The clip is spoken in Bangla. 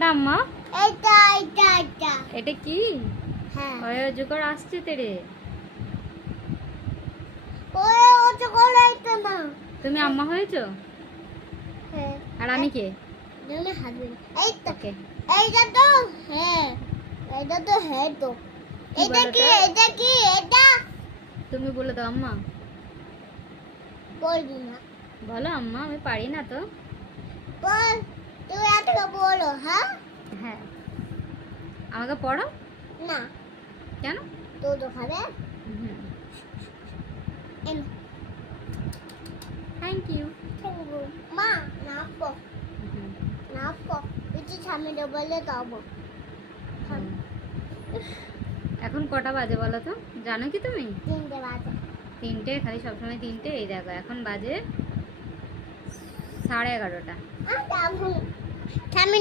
কোনটা আম্মা? এটা এটা এটা এটা কি? হ্যাঁ ওই জোকর আসছে তেরে। ওই ও চকোলেটটা না তুমি আম্মা হয়েছো? হ্যাঁ আর আমি কে? তুমি হাসবে এই তো ওকে। এইটা তো হ্যাঁ এটা তো হ্যাঁ তো কি এটা বলো কি তো? এটা কি এটা তুমি বলে দাও আম্মা। বলবি না বলো আম্মা, আমি পারি না তো। বল তুই একটা বলো হ্যাঁ হ্যাঁ, আমাকে পড়ো। না কেন? তো তো খাবে থ্যাংক ইউ। মা নাপো নাপো কিছু সামনে বলে যাবো এখন কটা বাজে বলো তো? জানো কি তুমি? 3টে বাজে 3টে, খালি সবসময় 3টে। এই দেখো এখন বাজে 11:30। যাবো সামনে